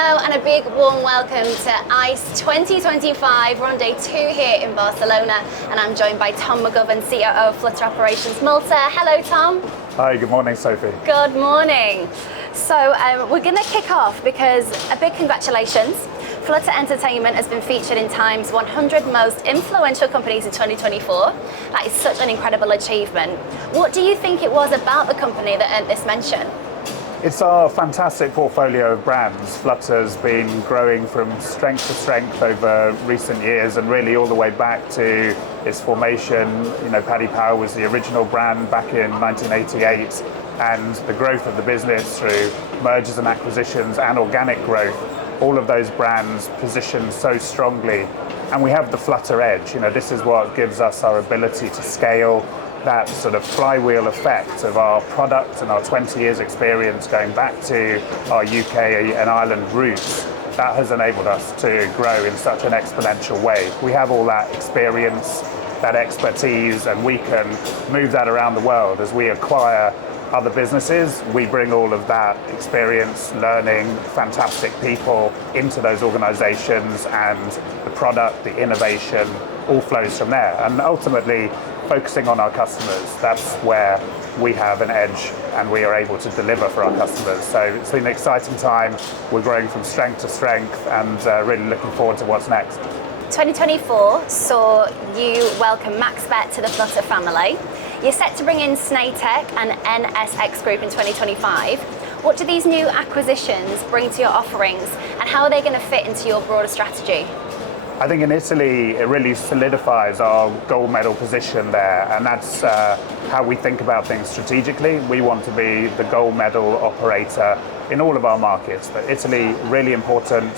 Hello and a big warm welcome to ICE 2025. We're on day 2 here in Barcelona and I'm joined by Tom McGovern, COO of Flutter Operations Malta. Hello Tom. Hi, good morning Sophie. Good morning. So we're going to kick off because a big congratulations. Flutter Entertainment has been featured in Time's 100 most influential companies in 2024. That is such an incredible achievement. What do you think it was about the company that earned this mention? It's our fantastic portfolio of brands. Flutter's been growing from strength to strength over recent years and really all the way back to its formation. You know, Paddy Power was the original brand back in 1988, and the growth of the business through mergers and acquisitions and organic growth, all of those brands positioned so strongly. And we have the Flutter edge. You know, this is what gives us our ability to scale, that sort of flywheel effect of our product and our 20 years experience going back to our UK and Ireland roots. That has enabled us to grow in such an exponential way. We have all that experience, that expertise, and we can move that around the world. As we acquire other businesses, we bring all of that experience, learning, fantastic people into those organizations, and the product, the innovation, all flows from there. And ultimately, focusing on our customers, that's where we have an edge and we are able to deliver for our customers. So it's been an exciting time. We're growing from strength to strength and really looking forward to what's next. 2024 saw you welcome MaxBet to the Flutter family. You're set to bring in Snaitech and NSX Group in 2025. What do these new acquisitions bring to your offerings and how are they going to fit into your broader strategy? I think in Italy, it really solidifies our gold medal position there, and that's how we think about things strategically. We want to be the gold medal operator in all of our markets, but Italy, really important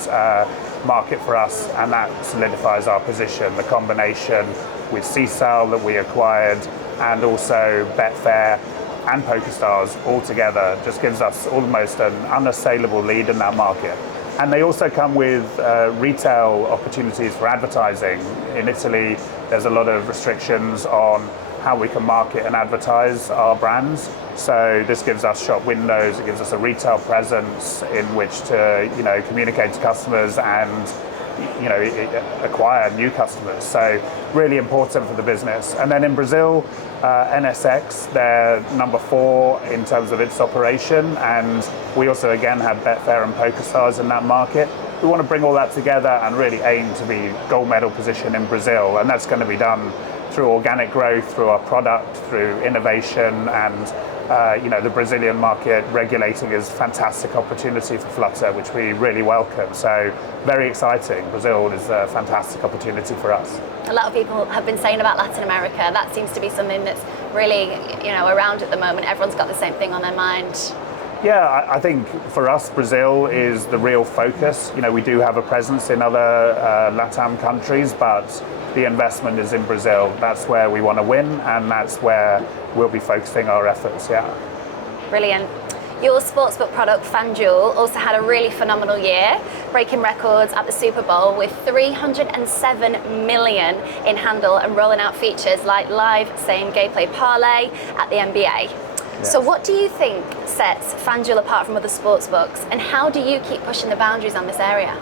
market for us, and that solidifies our position. The combination with Sisal that we acquired, and also Betfair and PokerStars all together just gives us almost an unassailable lead in that market. And they also come with retail opportunities for advertising. In Italy, there's a lot of restrictions on how we can market and advertise our brands. So this gives us shop windows, it gives us a retail presence in which to, you know, communicate to customers and, you know, acquire new customers. So really important for the business. And then in Brazil, NSX, they're number 4 in terms of its operation, and we also again have Betfair and PokerStars in that market. We want to bring all that together and really aim to be gold medal position in Brazil, and that's going to be done through organic growth, through our product, through innovation, and you know, the Brazilian market regulating is a fantastic opportunity for Flutter, which we really welcome. So very exciting. Brazil is a fantastic opportunity for us. A lot of people have been saying about Latin America. That seems to be something that's really, you know, around at the moment. Everyone's got the same thing on their mind. Yeah, I think for us, Brazil is the real focus. You know, we do have a presence in other LATAM countries, but the investment is in Brazil. That's where we want to win, and that's where we'll be focusing our efforts, yeah. Brilliant. Your sportsbook product, FanDuel, also had a really phenomenal year, breaking records at the Super Bowl with 307 million in handle and rolling out features like live same-game play parlay at the NBA. Yes. So what do you think sets FanDuel apart from other sportsbooks, and how do you keep pushing the boundaries on this area?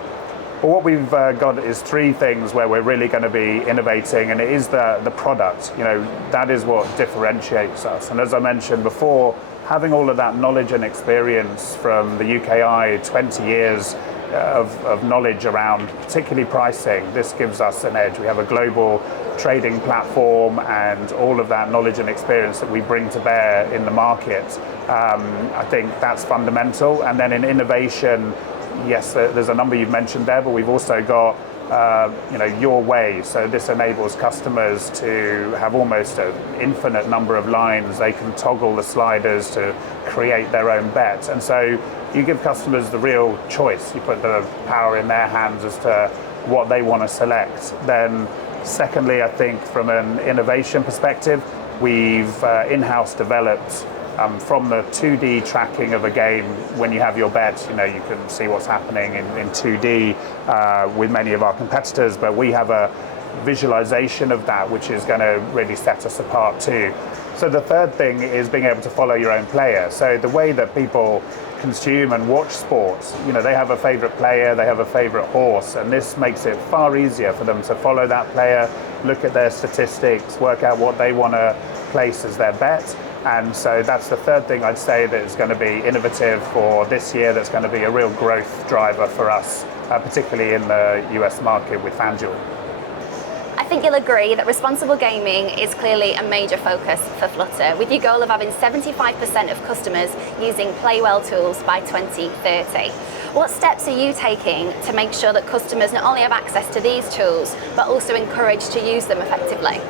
Well, what we've got is 3 things where we're really going to be innovating, and it is the product. You know, that is what differentiates us. And as I mentioned before, having all of that knowledge and experience from the UKI, 20 years of knowledge around particularly pricing, this gives us an edge. We have a global trading platform and all of that knowledge and experience that we bring to bear in the market. I think that's fundamental. And then in innovation, yes, there's a number you've mentioned there, but we've also got you know, your way. So this enables customers to have almost an infinite number of lines. They can toggle the sliders to create their own bet. And so you give customers the real choice. You put the power in their hands as to what they want to select. Then secondly, I think from an innovation perspective, we've in-house developed from the 2D tracking of a game. When you have your bet, you know, you can see what's happening in 2D with many of our competitors, but we have a visualization of that which is going to really set us apart too. So the third thing is being able to follow your own player. So the way that people consume and watch sports, they have a favorite player, they have a favorite horse, and this makes it far easier for them to follow that player, look at their statistics, work out what they want to place as their bet. And so that's the third thing I'd say that is going to be innovative for this year, that's going to be a real growth driver for us, particularly in the US market with FanDuel. I think you'll agree that responsible gaming is clearly a major focus for Flutter, with your goal of having 75% of customers using Playwell tools by 2030. What steps are you taking to make sure that customers not only have access to these tools, but also encouraged to use them effectively?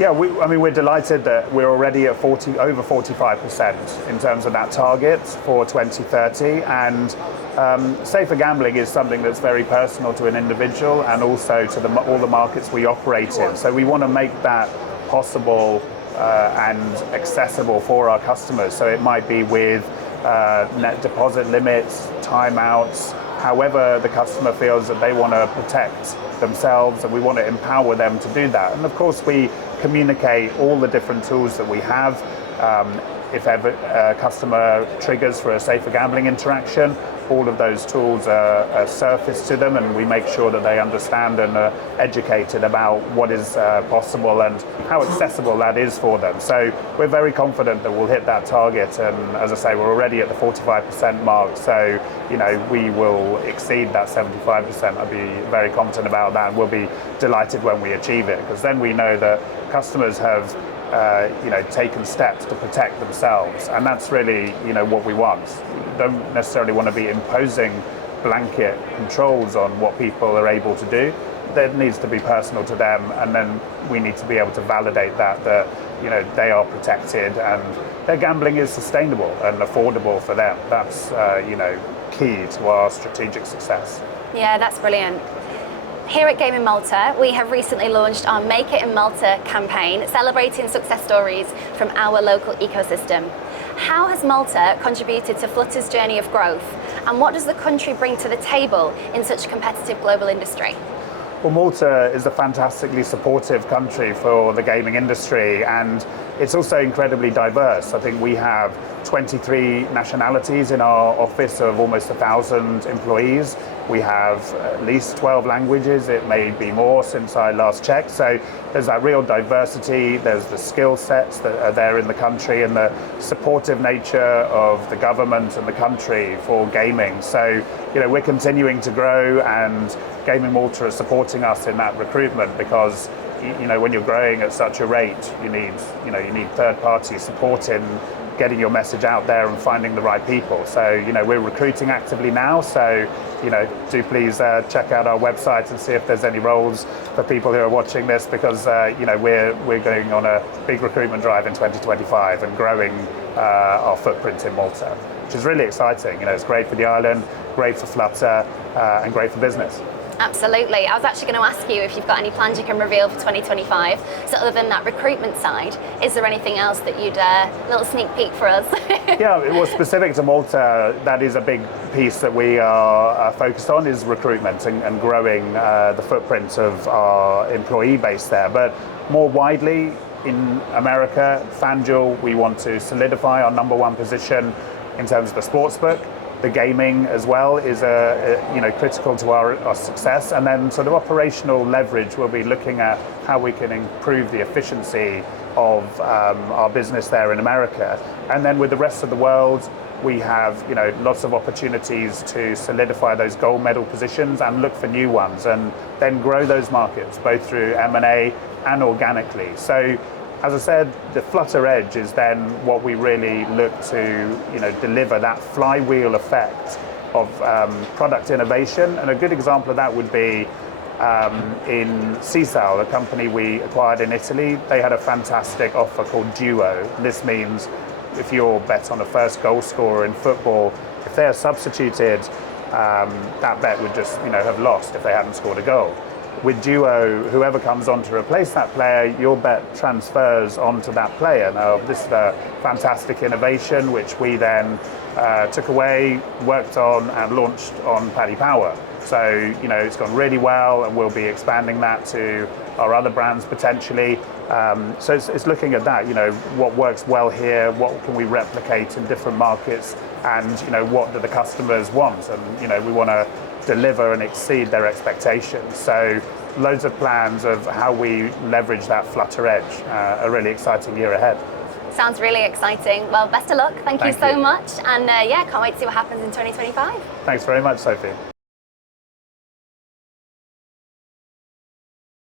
Yeah, we're delighted that we're already at over 45% in terms of that target for 2030, and safer gambling is something that's very personal to an individual and also to all the markets we operate in. So we want to make that possible and accessible for our customers. So it might be with net deposit limits, timeouts, however the customer feels that they want to protect themselves, and we want to empower them to do that. And of course we communicate all the different tools that we have. If ever a customer triggers for a safer gambling interaction, all of those tools are surfaced to them, and we make sure that they understand and are educated about what is possible and how accessible that is for them. So we're very confident that we'll hit that target, and as I say, we're already at the 45% mark, so we will exceed that 75%. I'd be very confident about that, and we'll be delighted when we achieve it, because then we know that customers have taken steps to protect themselves, and that's really what we want. We don't necessarily want to be imposing blanket controls on what people are able to do. That needs to be personal to them, and then we need to be able to validate that they are protected and their gambling is sustainable and affordable for them. That's key to our strategic success. Yeah, that's brilliant. Here at GamingMalta, we have recently launched our Make It in Malta campaign, celebrating success stories from our local ecosystem. How has Malta contributed to Flutter's journey of growth, and what does the country bring to the table in such a competitive global industry? Well, Malta is a fantastically supportive country for the gaming industry, and it's also incredibly diverse. I think we have 23 nationalities in our office of almost 1,000 employees. We have at least 12 languages. It may be more since I last checked. So there's that real diversity. There's the skill sets that are there in the country, and the supportive nature of the government and the country for gaming. So we're continuing to grow, and GamingMalta is supporting us in that recruitment, because when you're growing at such a rate, you need third-party support in getting your message out there and finding the right people. So we're recruiting actively now, so do please check out our website and see if there's any roles for people who are watching this, because we're going on a big recruitment drive in 2025 and growing our footprint in Malta, which is really exciting. It's great for the island, great for Flutter, and great for business. Absolutely. I was actually going to ask you if you've got any plans you can reveal for 2025. So other than that recruitment side, is there anything else that you'd, little sneak peek for us? Yeah, well, specific to Malta, that is a big piece that we are focused on, is recruitment and growing the footprint of our employee base there. But more widely, in America, FanDuel, we want to solidify our number one position in terms of the sportsbook. The gaming as well is critical to our success, and then sort of operational leverage. We'll be looking at how we can improve the efficiency of our business there in America, and then with the rest of the world, we have lots of opportunities to solidify those gold medal positions and look for new ones, and then grow those markets both through M&A and organically. So, as I said, the Flutter Edge is then what we really look to deliver that flywheel effect of product innovation. And a good example of that would be in Sisal, a company we acquired in Italy. They had a fantastic offer called Duo. This means if you're bet on a first goal scorer in football, if they are substituted, that bet would just have lost if they hadn't scored a goal. With Duo, whoever comes on to replace that player, your bet transfers onto that player. Now, this is a fantastic innovation which we then took away, worked on, and launched on Paddy Power. So, it's gone really well, and we'll be expanding that to our other brands potentially. So it's looking at that, what works well here, what can we replicate in different markets, and what do the customers want, and we want to deliver and exceed their expectations. So loads of plans of how we leverage that Flutter edge. A really exciting year ahead. Sounds really exciting. Well, best of luck. Thank you so you. much. And yeah, can't wait to see what happens in 2025. Thanks very much, Sophie.